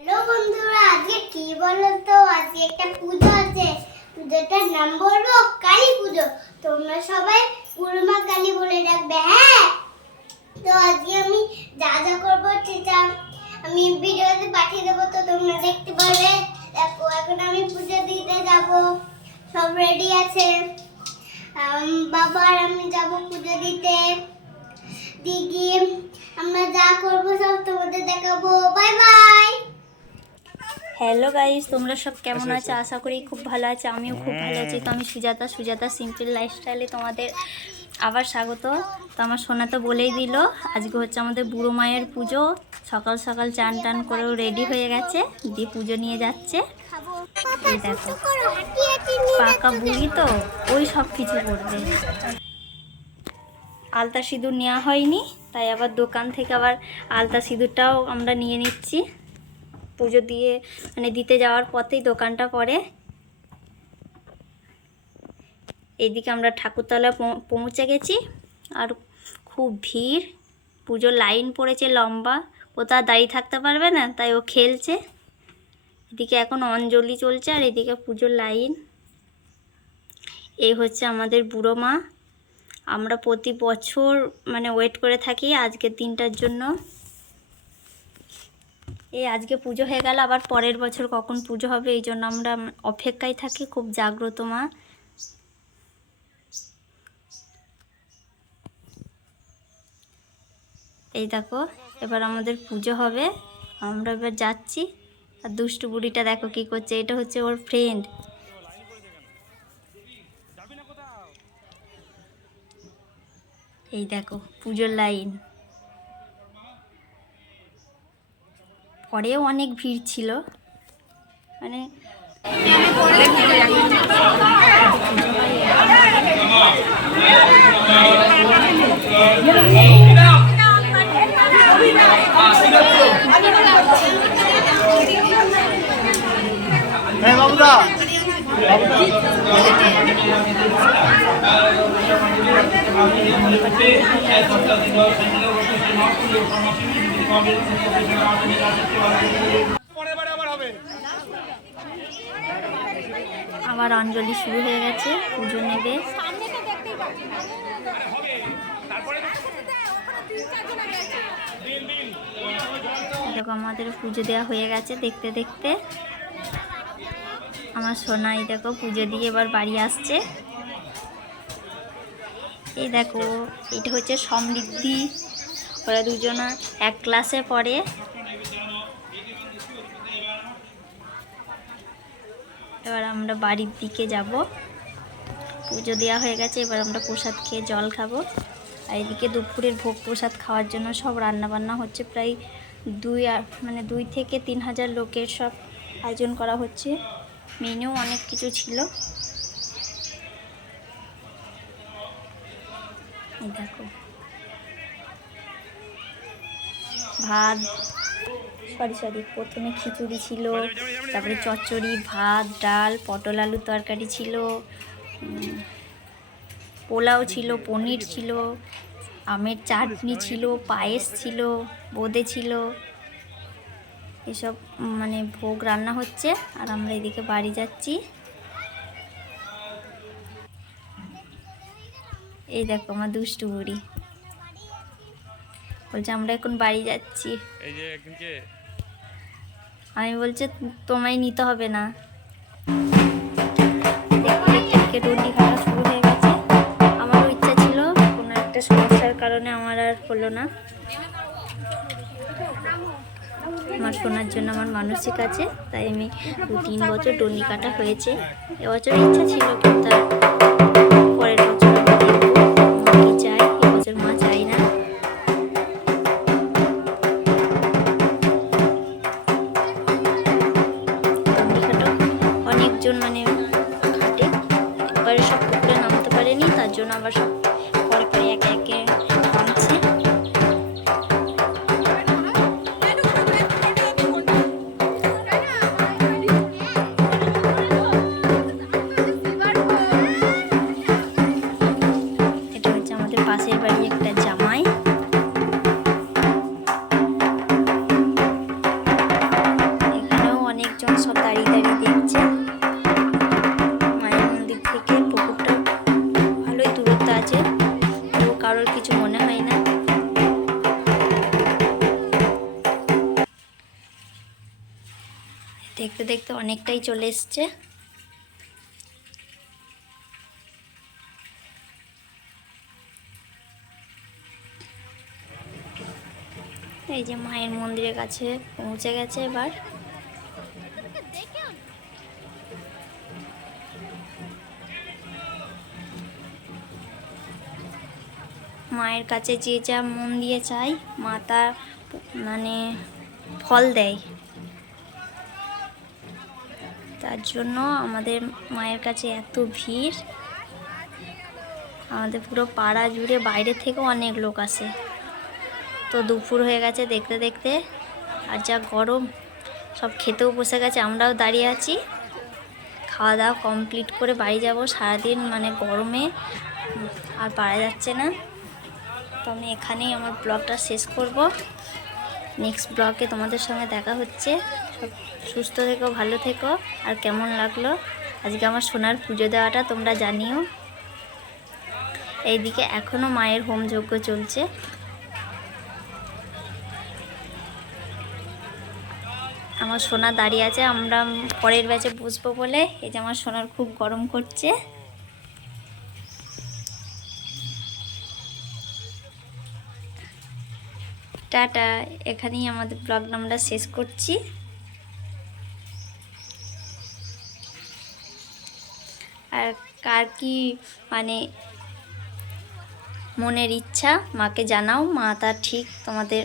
Hello বন্ধুরা, আজকে কি আজকে একটা পুজো আছে। পুজোটার নাম বলব কালী পুজো। তোমরা সবাই কালী বলে ডাকবে হ্যাঁ? তো আজকে আমি যা যা করব আমি ভিডিওতে পাঠিয়ে দেবো, তো তোমরা দেখতে পারবে। দেখো, এখন আমি পুজো দিতে যাব। সব রেডি আছে। বাবা আর আমি যাব পুজো দিতে। দিদি, আমরা যা করব সব তোমাদের দেখাবো। বাই বাই হ্যালো গাইস তোমরা সব কেমন আছো? আশা করি খুব ভালো আছে। আমিও খুব ভালো আছি। তো আমি সুজাতা সুজাতা সিম্পল লাইফস্টাইলে তোমাদের আবার স্বাগত। তো আমার সোনা তো বলেই দিল আজকে হচ্ছে আমাদের বুড়ো মায়ের পুজো। সকাল সকাল চান টান করেও রেডি হয়ে গেছে। দিয়ে পুজো নিয়ে যাচ্ছে। দেখো পাকা বুড়ি তো ওই সব কিছু করবে। আলতা সিঁদুর নেওয়া হয়নি তাই আবার দোকান থেকে আবার আলতা সিঁদুরটাও আমরা নিয়ে নিচ্ছি। পুজো দিয়ে মানে দিতে যাওয়ার পথেই দোকানটা পড়ে। এইদিকে আমরা ঠাকুরতলা পৌঁছে গেছি। আর খুব ভিড়। পুজোর লাইন পড়েছে লম্বা। ও আর দাঁড়িয়ে থাকতে পারবে না, তাই ও খেলছে। এদিকে এখন অঞ্জলি চলছে আর এদিকে পুজোর লাইন। এই হচ্ছে আমাদের বুড়ো মা। আমরা প্রতি বছর মানে ওয়েট করে থাকি আজকের দিনটার জন্য। এই আজকে পুজো হয়ে গেল, আবার পরের বছর কখন পুজো হবে এই জন্য আমরা অপেক্ষায় থাকি, খুব জাগ্রত মা। এই দেখো, এবার আমাদের পুজো হবে, আমরা এবার যাচ্ছি। আর দুষ্টু বুড়িটা দেখো কি করছে, এটা হচ্ছে ওর ফ্রেন্ড এই দেখো, পুজোর লাইন পরেও অনেক ভিড় ছিল। মানে হ্যাঁ বাবুদা। আবার অঞ্জলি শুরু হয়ে গেছে, পুজো নেবে। দেখো আমাদের পুজো দেওয়া হয়ে গেছে দেখতে দেখতে। আমার সোনাই দেখো, পুজো দিয়ে এবার বাড়ি আসছে। এই দেখো, এটা হচ্ছে সমৃদ্ধি। ওরা দুজনা এক ক্লাসে পড়ে। এবার আমরা বাড়ির দিকে যাব। পুজো দেওয়া হয়ে গেছে, এবার আমরা প্রসাদ খেয়ে জল খাব। আর এদিকে দুপুরের ভোগ প্রসাদ খাওয়ার জন্য সব রান্না বান্না হচ্ছে। প্রায় দুই মানে দুই থেকে তিন হাজার লোকের সব আয়োজন করা হচ্ছে। মেনু অনেক কিছু ছিল। দেখো। ভাত, সরি সরি, প্রথমে খিচুড়ি ছিল, তারপরে চচ্চড়ি, ভাত, ডাল, পটল আলু তরকারি ছিল পোলাও ছিল, পনির ছিল, আমের চাটনি ছিল, পায়েস ছিল, বোঁদে ছিল। এসব মানে ভোগ রান্না হচ্ছে আর আমরা এদিকে বাড়ি যাচ্ছি। এই দেখো আমার দুষ্টু বুড়ি। বলছে আমরা এখন বাড়ি যাচ্ছি। আমি বলছে তোমায় নিতে হবে না। শুরু হয়ে গেছে। আমারও ইচ্ছা ছিল কোনো একটা সমস্যার কারণে আমার আর হলো না। আমার শোনার জন্য আমার মানসিক আছে, তাই আমি দু তিন বছর ডন্ডি কাটা হয়েছে। এবছর ইচ্ছা ছিল, কিন্তু আর পরের বছর চাই এবছর মা চাই না। দীঘাটা অনেকজন মানে ঘাটে একবারে সব পুকুরে নামতে পারেনি, তার জন্য আবার সব দেখতে দেখতে অনেকটাই চলে এসছে। এই যে মায়ের মন্দিরের কাছে পৌঁছে গেছে এবার। মায়ের কাছে যে যা মন দিয়ে চাই মা তা মানে ফল দেয়। তার জন্য আমাদের মায়ের কাছে এত ভিড়। আমাদের পুরো পাড়া জুড়ে বাইরে থেকেও অনেক লোক আসে। তো দুপুর হয়ে গেছে দেখতে দেখতে। আর যা গরম, সব খেতেও বসে গেছে, আমরাও দাঁড়িয়ে আছি। খাওয়া দাওয়া কমপ্লিট করে বাড়ি যাব সারাদিন মানে গরমে। আর পারা যাচ্ছে না। তো আমি এখানেই আমার ব্লগটা শেষ করব। নেক্সট ব্লগে তোমাদের সঙ্গে দেখা হচ্ছে। সুস্থ থেকো, ভালো থেকো। আর কেমন লাগল? আজকে আমার সোনার পুজো দেওয়াটা তোমরা জানিও। এইদিকে এখনও মায়ের হোম যজ্ঞ চলছে। আমার সোনা দাঁড়িয়ে আছে, আমরা পরের ব্যাচে বসবো বলে। এই যে আমার সোনার খুব গরম করছে। টাটা, এখানেই আমাদের ব্লগ আমরা শেষ করছি। আর কার কি মানে মনের ইচ্ছা মাকে জানাও মা তা ঠিক তোমাদের